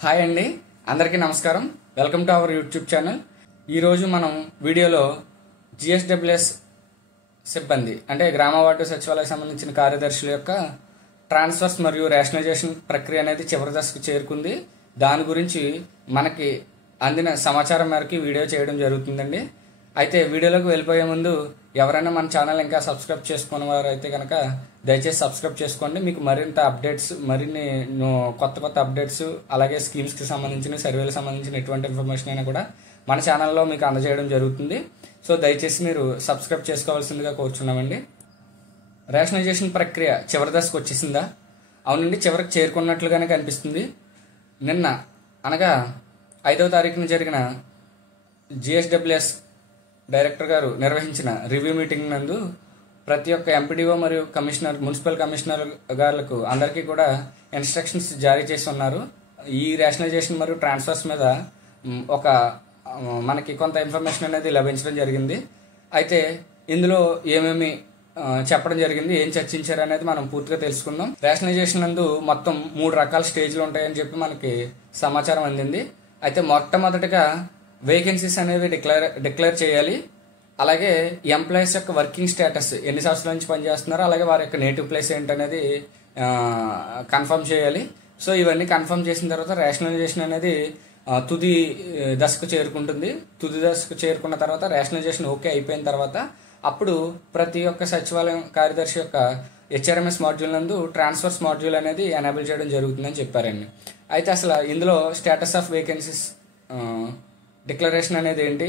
Hi అండి, అందరికీ నమస్కారం. Welcome to our YouTube channel. ఈరోజు మనం వీడియోలో జిఎస్డబ్ల్యూఎస్ సిబ్బంది అంటే గ్రామ వార్డు సచివాలయ సంబంధించిన కార్యదర్శుల యొక్క ట్రాన్స్ఫర్స్ మరియు రేషనలైజేషన్ ప్రక్రియ అనేది చివరి దశకు చేరుకుంది. దాని గురించి మనకి అందిన సమాచారం మేరకు వీడియో చేయడం జరుగుతుందండి. అయితే వీడియోలోకి వెళ్ళిపోయే ముందు ఎవరైనా మన ఛానల్ ఇంకా సబ్స్క్రైబ్ చేసుకున్న వారు అయితే కనుక దయచేసి సబ్స్క్రైబ్ చేసుకోండి. మీకు మరింత అప్డేట్స్, మరిన్ని కొత్త అప్డేట్స్, అలాగే స్కీమ్స్కి సంబంధించిన, సర్వేలకు సంబంధించిన ఎటువంటి ఇన్ఫర్మేషన్ అయినా కూడా మన ఛానల్లో మీకు అందజేయడం జరుగుతుంది. సో దయచేసి మీరు సబ్స్క్రైబ్ చేసుకోవాల్సిందిగా కోరుచున్నామండి. రేషనలైజేషన్ ప్రక్రియ చివరి దశకు వచ్చేసిందా? అవునండి, చివరికి చేరుకున్నట్లుగానే కనిపిస్తుంది. నిన్న అనగా 5వ తారీఖున జరిగిన జిఎస్డబ్ల్యూఎస్ డైరెక్టర్ గారు నిర్వహించిన రివ్యూ మీటింగ్ నందు ప్రతి ఒక్క ఎంపీడీఓ మరియు కమిషనర్, మున్సిపల్ కమిషనర్ గారులకు అందరికీ కూడా ఇన్స్ట్రక్షన్స్ జారీ చేసి ఉన్నారు. ఈ రేషనలైజేషన్ మరియు ట్రాన్స్ఫర్స్ మీద మనకి కొంత ఇన్ఫర్మేషన్ అనేది లభించడం జరిగింది. అయితే ఇందులో ఏమేమి చెప్పడం జరిగింది, ఏం చర్చించారు అనేది మనం పూర్తిగా తెలుసుకుందాం. రేషనలైజేషన్ నందు మొత్తం 3 రకాల స్టేజ్లు ఉంటాయని చెప్పి మనకి సమాచారం అందింది. అయితే మొట్టమొదటిగా వేకెన్సీస్ అనేవి డిక్లేర్ చేయాలి. అలాగే ఎంప్లాయీస్ యొక్క వర్కింగ్ స్టేటస్, ఎన్ని సంవత్సరాల నుంచి పనిచేస్తున్నారో, అలాగే వారి యొక్క నేటివ్ ప్లేస్ ఏంటనేది కన్ఫర్మ్ చేయాలి. సో ఇవన్నీ కన్ఫర్మ్ చేసిన తర్వాత రేషనలైజేషన్ అనేది తుది దశకు చేరుకుంటుంది. తుది దశకు చేరుకున్న తర్వాత రేషనలైజేషన్ ఓకే అయిపోయిన తర్వాత అప్పుడు ప్రతి ఒక్క సచివాలయం కార్యదర్శి యొక్క హెచ్ఆర్ఎంఎస్ మాడ్యూల్ నందు ట్రాన్స్ఫర్స్ మాడ్యూల్ అనేది ఎనేబుల్ చేయడం జరుగుతుందని చెప్పారండి. అయితే అసలు ఇందులో స్టేటస్ ఆఫ్ వేకెన్సీస్ డిక్లరేషన్ అనేది ఏంటి,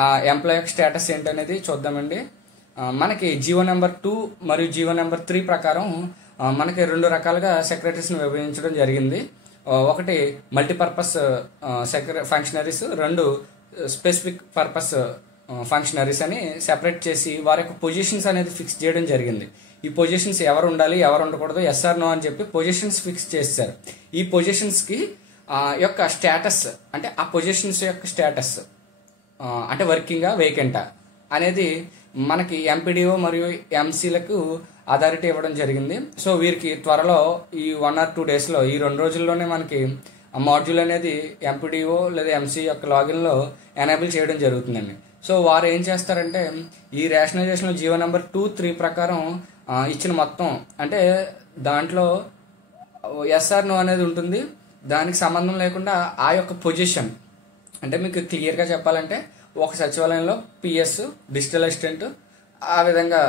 ఆ ఎంప్లాయ్ యొక్క స్టేటస్ ఏంటి అనేది చూద్దామండి. మనకి జీవో నెంబర్ 2 మరియు జీవో నెంబర్ 3 ప్రకారం మనకి 2 రకాలుగా సెక్రటరీస్ని విభజించడం జరిగింది. ఒకటి multipurpose functionaries, 2 specific purpose functionaries అని సెపరేట్ చేసి వారి యొక్క పొజిషన్స్ అనేది ఫిక్స్ చేయడం జరిగింది. ఈ పొజిషన్స్ ఎవరు ఉండాలి, ఎవరు ఉండకూడదు, ఎస్ఆర్ నో అని చెప్పి పొజిషన్స్ ఫిక్స్ చేశారు. ఈ పొజిషన్స్కి యొక్క స్టేటస్ అంటే ఆ పొజిషన్స్ యొక్క స్టేటస్ అంటే వర్కింగా, వేకెంటా అనేది మనకి ఎంపీడీఓ మరియు ఎంసీలకు అథారిటీ ఇవ్వడం జరిగింది. సో వీరికి త్వరలో ఈ 1 or 2 డేస్లో, ఈ 2 రోజుల్లోనే మనకి ఆ మాడ్యూల్ అనేది ఎంపీడీఓ లేదా ఎంసీ యొక్క లాగిన్లో ఎనేబుల్ చేయడం జరుగుతుందండి. సో వారు ఏం చేస్తారంటే ఈ రేషనలైజేషన్లో జీవో నెంబర్ 2, 3 ప్రకారం ఇచ్చిన మొత్తం అంటే దాంట్లో ఎస్ఆర్ నో అనేది ఉంటుంది. దానికి సంబంధం లేకుండా ఆ యొక్క పొజిషన్ అంటే మీకు క్లియర్గా చెప్పాలంటే ఒక సచివాలయంలో పిఎస్, డిజిటల్ అసిస్టెంట్, ఆ విధంగా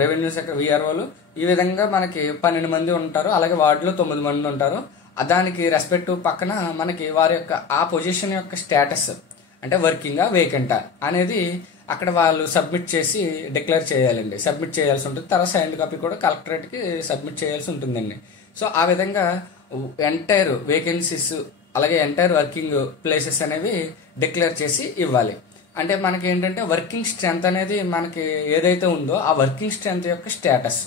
రెవెన్యూ సెక్రటరీ, విఆర్ఓలు, ఈ విధంగా మనకి 12 మంది ఉంటారు. అలాగే వార్డులో 9 మంది ఉంటారు. దానికి రెస్పెక్టివ్ పక్కన మనకి వారి యొక్క ఆ పొజిషన్ యొక్క స్టేటస్ అంటే వర్కింగా, వేకెంటా అనేది అక్కడ వాళ్ళు సబ్మిట్ చేసి డిక్లేర్ చేయాలండి. సబ్మిట్ చేయాల్సి ఉంటుంది. తర్వాత సైన్డ్ కాపీ కూడా కలెక్టరేట్కి సబ్మిట్ చేయాల్సి ఉంటుందండి. సో ఆ విధంగా ఎంటైర్ వేకెన్సీస్ అలాగే ఎంటైర్ వర్కింగ్ ప్లేసెస్ అనేవి డిక్లేర్ చేసి ఇవ్వాలి. అంటే మనకి ఏంటంటే వర్కింగ్ స్ట్రెంత్ అనేది మనకి ఏదైతే ఉందో ఆ వర్కింగ్ స్ట్రెంత్ యొక్క స్టేటస్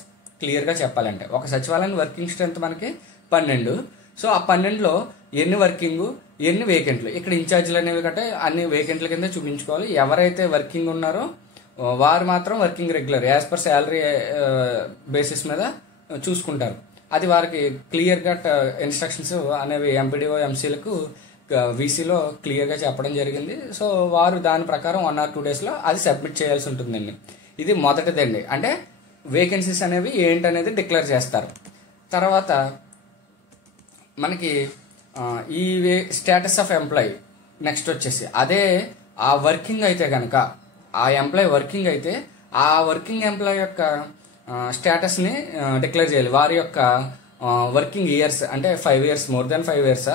క్లియర్గా చెప్పాలంటే ఒక సచివాలయం వర్కింగ్ స్ట్రెంత్ మనకి 12. సో ఆ 12లో ఎన్ని వర్కింగ్, ఎన్ని వేకెంట్లు, ఇక్కడ ఇన్ఛార్జీలు అనేవి కంటే అన్ని వేకెంట్ల కింద చూపించుకోవాలి. ఎవరైతే వర్కింగ్ ఉన్నారో వారు మాత్రం working regular as per salary basis మీద చూసుకుంటారు. అది వారికి క్లియర్గా ఇన్స్ట్రక్షన్స్ అనేవి ఎంపీడీఓ, ఎంసీలకు వీసీలో క్లియర్గా చెప్పడం జరిగింది. సో వారు దాని ప్రకారం 1 or 2 డేస్లో అది సబ్మిట్ చేయాల్సి ఉంటుందండి. ఇది మొదటిదండి, అంటే వేకెన్సీస్ అనేవి ఏంటనేది డిక్లేర్ చేస్తారు. తర్వాత మనకి ఈ స్టేటస్ ఆఫ్ ఎంప్లాయీ నెక్స్ట్ వచ్చేసి అదే ఆ వర్కింగ్ అయితే కనుక ఆ ఎంప్లాయీ వర్కింగ్ అయితే ఆ వర్కింగ్ ఎంప్లాయీ యొక్క స్టేటస్ని డిక్లేర్ చేయాలి. వారి యొక్క వర్కింగ్ ఇయర్స్ అంటే 5 years, మోర్ దాన్ 5 years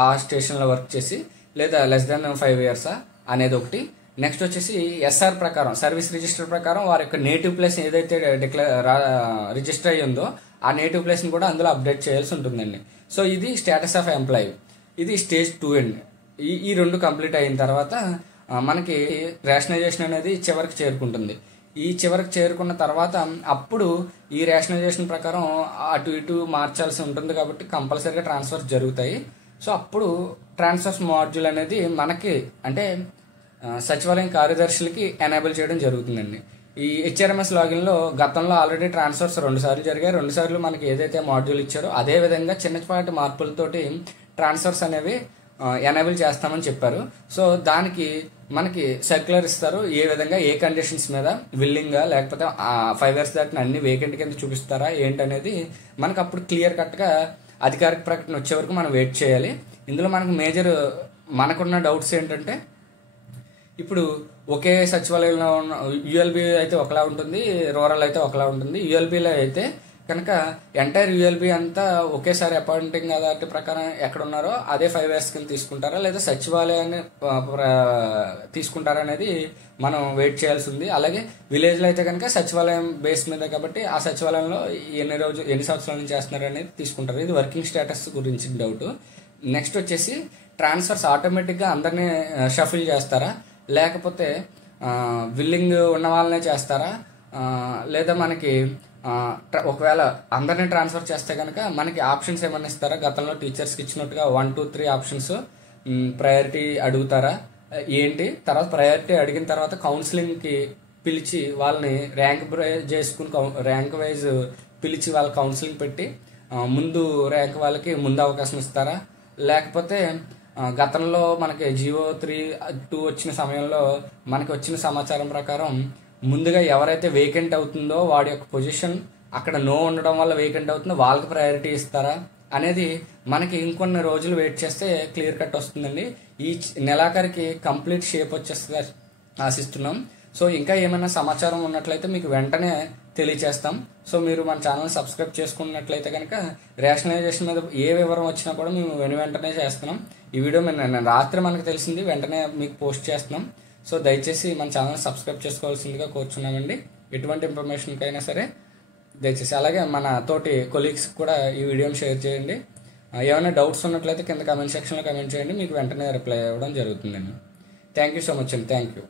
ఆ స్టేషన్లో వర్క్ చేసి, లేదా లెస్ దాన్ 5 years అనేది ఒకటి. నెక్స్ట్ వచ్చేసి ఎస్ఆర్ ప్రకారం, సర్వీస్ రిజిస్టర్ ప్రకారం వారి యొక్క నేటివ్ ప్లేస్ ఏదైతే రిజిస్టర్ అయ్యి ఉందో ఆ నేటివ్ ప్లేస్ని కూడా అందులో అప్డేట్ చేయాల్సి ఉంటుందండి. సో ఇది స్టేటస్ ఆఫ్ ఎంప్లాయీ. ఇది స్టేజ్ 2 అండి. ఈ 2 కంప్లీట్ అయిన తర్వాత మనకి రేషనలైజేషన్ అనేది చివరికి చేరుకుంటుంది. ఈ చివరికి చేరుకున్న తర్వాత అప్పుడు ఈ రేషనలైజేషన్ ప్రకారం అటు ఇటు మార్చాల్సి ఉంటుంది కాబట్టి కంపల్సరీగా ట్రాన్స్ఫర్స్ జరుగుతాయి. సో అప్పుడు ట్రాన్స్ఫర్స్ మాడ్యూల్ అనేది మనకి అంటే సచివాలయం కార్యదర్శులకి ఎనేబుల్ చేయడం జరుగుతుందండి. ఈ హెచ్ఆర్ఎంఎస్ లాగిన్లో గతంలో ఆల్రెడీ ట్రాన్స్ఫర్స్ 2 సార్లు జరిగాయి. 2 సార్లు మనకి ఏదైతే మాడ్యూల్ ఇచ్చారో అదే విధంగా చిన్నపాటి మార్పులతోటి ట్రాన్స్ఫర్స్ అనేవి ఎనేబుల్ చేస్తామని చెప్పారు. సో దానికి మనకి సర్క్యులర్ ఇస్తారు, ఏ విధంగా ఏ కండిషన్స్ మీద విల్లింగ్గా లేకపోతే 5 years దాటిన అన్ని వేకెంట్ కింద చూపిస్తారా ఏంటనేది మనకు అప్పుడు క్లియర్ కట్గా అధికారిక ప్రకటన వచ్చే వరకు మనం వెయిట్ చేయాలి. ఇందులో మనకు మనకున్న డౌట్స్ ఏంటంటే, ఇప్పుడు ఒకే సచివాలయంలో ఉన్న యుఎల్బి అయితే ఒకలా ఉంటుంది, రూరల్ అయితే ఒకలా ఉంటుంది. యుఎల్బిలో అయితే కనుక ఎంటైర్ యుఎల్బి అంతా ఒకేసారి అపాయింటింగ్ అథారిటీ ప్రకారం ఎక్కడ ఉన్నారో అదే 5 years కింద తీసుకుంటారా లేదా సచివాలయాన్ని తీసుకుంటారా అనేది మనం వెయిట్ చేయాల్సి ఉంది. అలాగే విలేజ్లో అయితే కనుక సచివాలయం బేస్ మీద కాబట్టి ఆ సచివాలయంలో ఎన్ని సంవత్సరాల నుంచి చేస్తున్నారు అనేది తీసుకుంటారు. ఇది వర్కింగ్ స్టేటస్ గురించి డౌట్. నెక్స్ట్ వచ్చేసి ట్రాన్స్ఫర్స్ ఆటోమేటిక్గా అందరినీ షఫిల్ చేస్తారా లేకపోతే విల్లింగ్ ఉన్న వాళ్ళనే చేస్తారా, లేదా మనకి ఒకవేళ అందరినీ ట్రాన్స్ఫర్ చేస్తే కనుక మనకి ఆప్షన్స్ ఏమన్నా ఇస్తారా, గతంలో టీచర్స్కి ఇచ్చినట్టుగా 1, 2, 3 ఆప్షన్స్ ప్రయారిటీ అడుగుతారా ఏంటి, తర్వాత ప్రయారిటీ అడిగిన తర్వాత కౌన్సిలింగ్కి పిలిచి వాళ్ళని ర్యాంక్ వైజ్ పిలిచి వాళ్ళ కౌన్సిలింగ్ పెట్టి ముందు ర్యాంక్ వాళ్ళకి ముందు అవకాశం ఇస్తారా, లేకపోతే గతంలో మనకి జియో 3-2 వచ్చిన సమయంలో మనకి వచ్చిన సమాచారం ప్రకారం ముందుగా ఎవరైతే వేకెంట్ అవుతుందో వాడి యొక్క పొజిషన్ అక్కడ నో ఉండడం వల్ల వేకెంట్ అవుతుందో వాళ్ళకి ప్రయారిటీ ఇస్తారా అనేది మనకి ఇంకొన్ని రోజులు వెయిట్ చేస్తే క్లియర్ కట్ వస్తుందండి. ఈ నెలాఖరికి కంప్లీట్ షేప్ వచ్చేస్తుంది ఆశిస్తున్నాం. సో ఇంకా ఏమైనా సమాచారం ఉన్నట్లయితే మీకు వెంటనే తెలియచేస్తాం. సో మీరు మన ఛానల్ సబ్స్క్రైబ్ చేసుకున్నట్లయితే కనుక రేషనలైజేషన్ మీద ఏ వివరం వచ్చినా కూడా మేము వెంటనే చేస్తున్నాం. ఈ వీడియో రాత్రి మనకు తెలిసింది, వెంటనే మీకు పోస్ట్ చేస్తున్నాం. సో దయచేసి మన ఛానల్ సబ్స్క్రైబ్ చేసుకోవాల్సిందిగా కోరుచున్నామండి. ఎటువంటి ఇన్ఫర్మేషన్కైనా సరే దయచేసి, అలాగే మన తోటి కొలీగ్స్కి కూడా ఈ వీడియోని షేర్ చేయండి. ఏమైనా డౌట్స్ ఉన్నట్లయితే కింద కామెంట్ సెక్షన్లో కామెంట్ చేయండి, మీకు వెంటనే రిప్లై ఇవ్వడం జరుగుతుందండి. థ్యాంక్ యూ సో మచ్ అండి. Thank you.